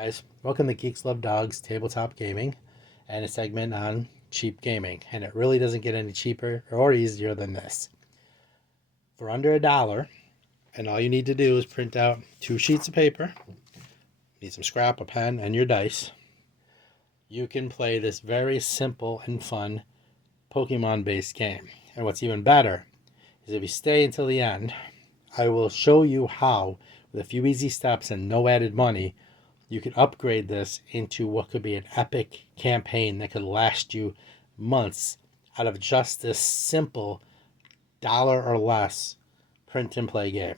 Guys, welcome to GeeksLoveDogs Tabletop Gaming and a segment on cheap gaming. And it really doesn't get any cheaper or easier than this. For under $1, and all you need to do is print out 2 sheets of paper, need some scrap, a pen, and your dice. You can play this very simple and fun Pokemon-based game. And what's even better is if you stay until the end, I will show you how, with a few easy steps and no added money, you can upgrade this into what could be an epic campaign that could last you months out of just this simple $1 or less print and play game.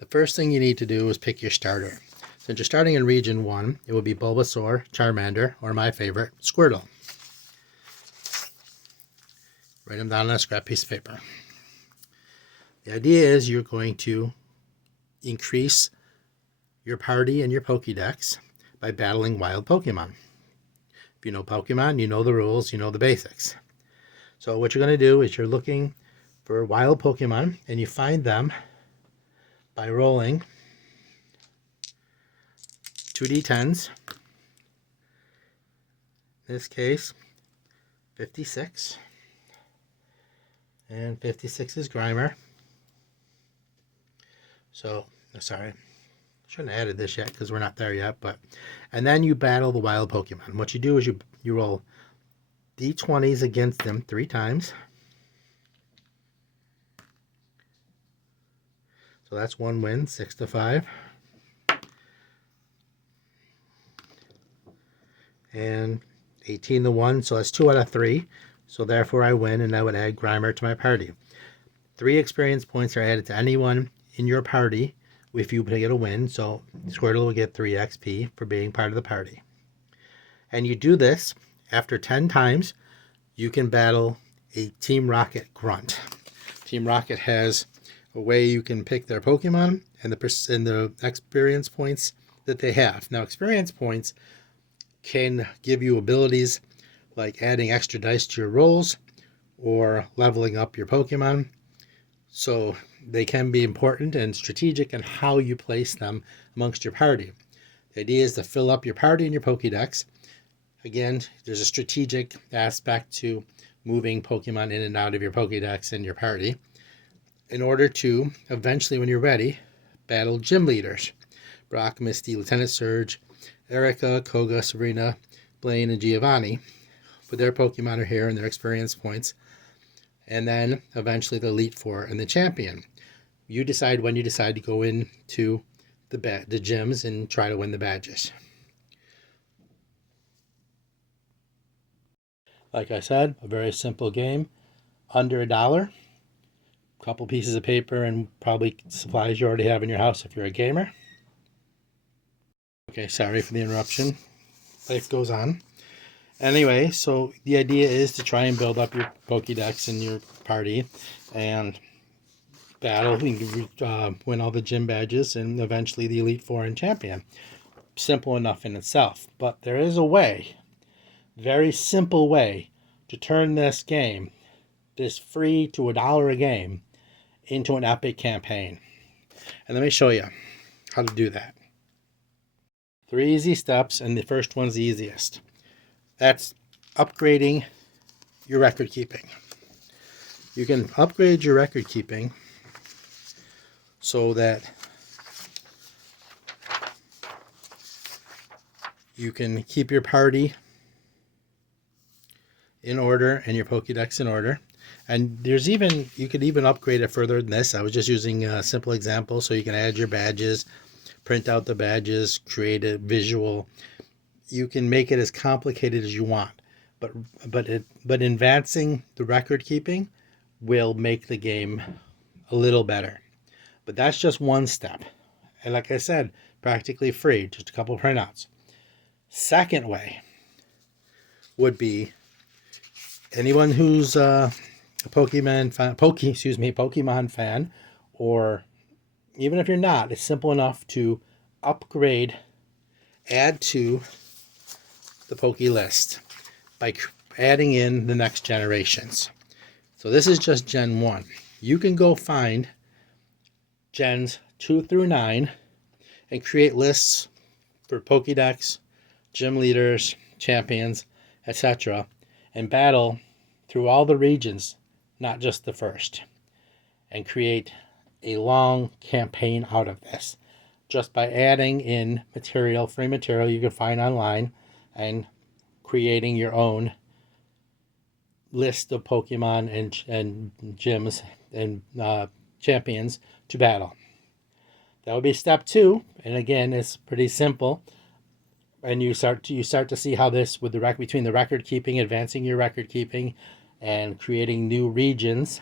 The first thing you need to do is pick your starter. Since you're starting in Region 1, it will be Bulbasaur, Charmander, or my favorite, Squirtle. Write them down on a scrap piece of paper. The idea is you're going to increase your party and your Pokédex by battling wild Pokemon. If you know Pokemon, you know the rules, you know the basics. So what you're going to do is you're looking for wild Pokemon, and you find them by rolling 2d10s. In this case, 56. And 56 is Grimer. So, sorry. Shouldn't have added this yet because we're not there yet, and then you battle the wild Pokemon. What you do is you roll d20s against them 3 times. So that's 1 win, 6-5. And 18-1, so that's 2 out of 3. So therefore I win, and I would add Grimer to my party. 3 experience points are added to anyone in your party if you get a win, so Squirtle will get 3 XP for being part of the party. And you do this after 10 times. You can battle a Team Rocket Grunt. Team Rocket has a way you can pick their Pokemon and the experience points that they have. Now, experience points can give you abilities like adding extra dice to your rolls or leveling up your Pokemon. So they can be important and strategic in how you place them amongst your party. The idea is to fill up your party and your Pokédex. Again, there's a strategic aspect to moving Pokemon in and out of your Pokédex and your party in order to, eventually when you're ready, battle gym leaders. Brock, Misty, Lieutenant Surge, Erica, Koga, Sabrina, Blaine, and Giovanni. But their Pokemon are here and their experience points. And then eventually the Elite Four and the Champion. You decide when you decide to go into the gyms and try to win the badges. Like I said, a very simple game. Under $1. A couple pieces of paper and probably supplies you already have in your house if you're a gamer. Okay, sorry for the interruption. Life goes on. Anyway, so the idea is to try and build up your Pokédex and your party and battle and win all the gym badges and eventually the Elite Four and Champion. Simple enough in itself. But there is a way, very simple way, to turn this game, this free to $1 a game, into an epic campaign. And let me show you how to do that. 3 easy steps, and the first one's the easiest. That's upgrading your record keeping. You can upgrade your record keeping so that you can keep your party in order and your Pokédex in order. And you could even upgrade it further than this. I was just using a simple example, so you can add your badges, print out the badges, create a visual. You can make it as complicated as you want, but advancing the record keeping will make the game a little better. But that's just one step, and like I said, practically free, just a couple of printouts. Second way would be anyone who's a Pokemon fan, or even if you're not, it's simple enough to add to the Poke list by adding in the next generations. So this is just Gen 1. You can go find Gens 2 through 9 and create lists for Pokédex, gym leaders, champions, etc., and battle through all the regions, not just the first, and create a long campaign out of this just by adding in material, free material you can find online, and creating your own list of Pokemon and gyms and champions to battle. That would be step 2, and again, it's pretty simple. And you start to see how this with between the record keeping, advancing your record keeping, and creating new regions,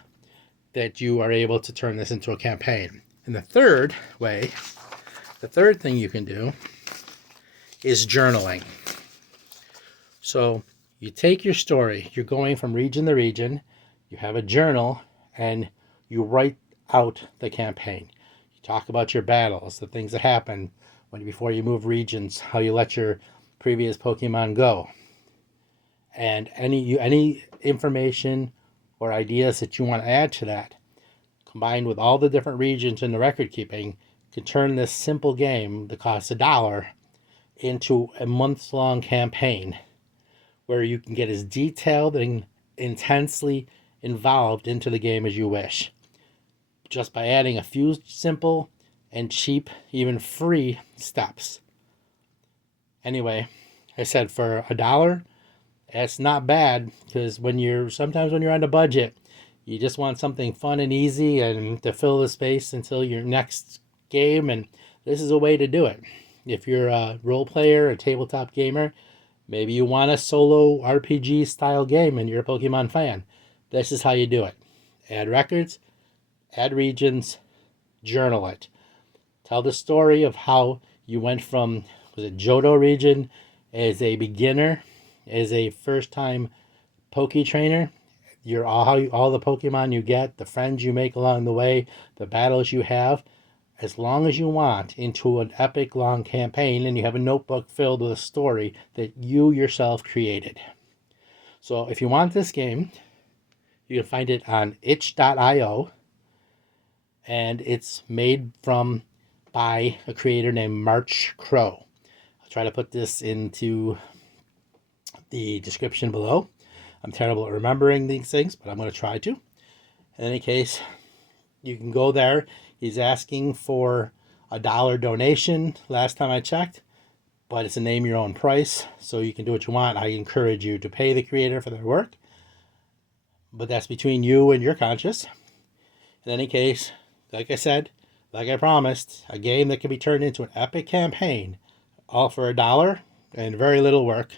that you are able to turn this into a campaign. And the third thing you can do is journaling. So you take your story, you're going from region to region, you have a journal, and you write out the campaign. You talk about your battles, the things that happen before you move regions, how you let your previous Pokemon go, and any information or ideas that you want to add to that, combined with all the different regions in the record keeping, can turn this simple game that costs $1 into a months-long campaign where you can get as detailed and intensely involved into the game as you wish, just by adding a few simple and cheap, even free steps. Anyway, I said for $1, that's not bad, because sometimes when you're on a budget, you just want something fun and easy and to fill the space until your next game, and this is a way to do it. If you're a role player, a tabletop gamer, maybe you want a solo RPG style game and you're a Pokemon fan, this is how you do it. Add records, add regions, journal it. Tell the story of how you went from, Johto region as a beginner, as a first-time Poke trainer. All the Pokemon you get, the friends you make along the way, the battles you have, as long as you want, into an epic long campaign, and you have a notebook filled with a story that you yourself created. So if you want this game, you can find it on itch.io, and it's made by a creator named March Crow. I'll try to put this into the description below. I'm terrible at remembering these things, but I'm going to try to. In any case, you can go there. He's asking for $1 donation last time I checked, but it's a name your own price, so you can do what you want. I encourage you to pay the creator for their work, but that's between you and your conscience. In any case, like I said, like I promised, a game that can be turned into an epic campaign, all for $1 and very little work,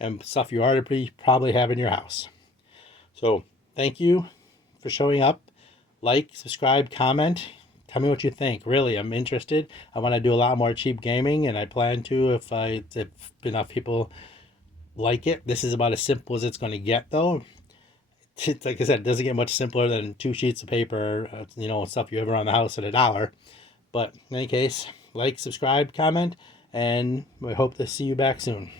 and stuff you already probably have in your house. So thank you for showing up. Like, subscribe, comment. Tell me what you think. Really, I'm interested. I want to do a lot more cheap gaming, and I plan to if enough people like it. This is about as simple as it's going to get, though. Like I said, it doesn't get much simpler than 2 sheets of paper, stuff you have around the house at $1. But in any case, like, subscribe, comment, and I hope to see you back soon.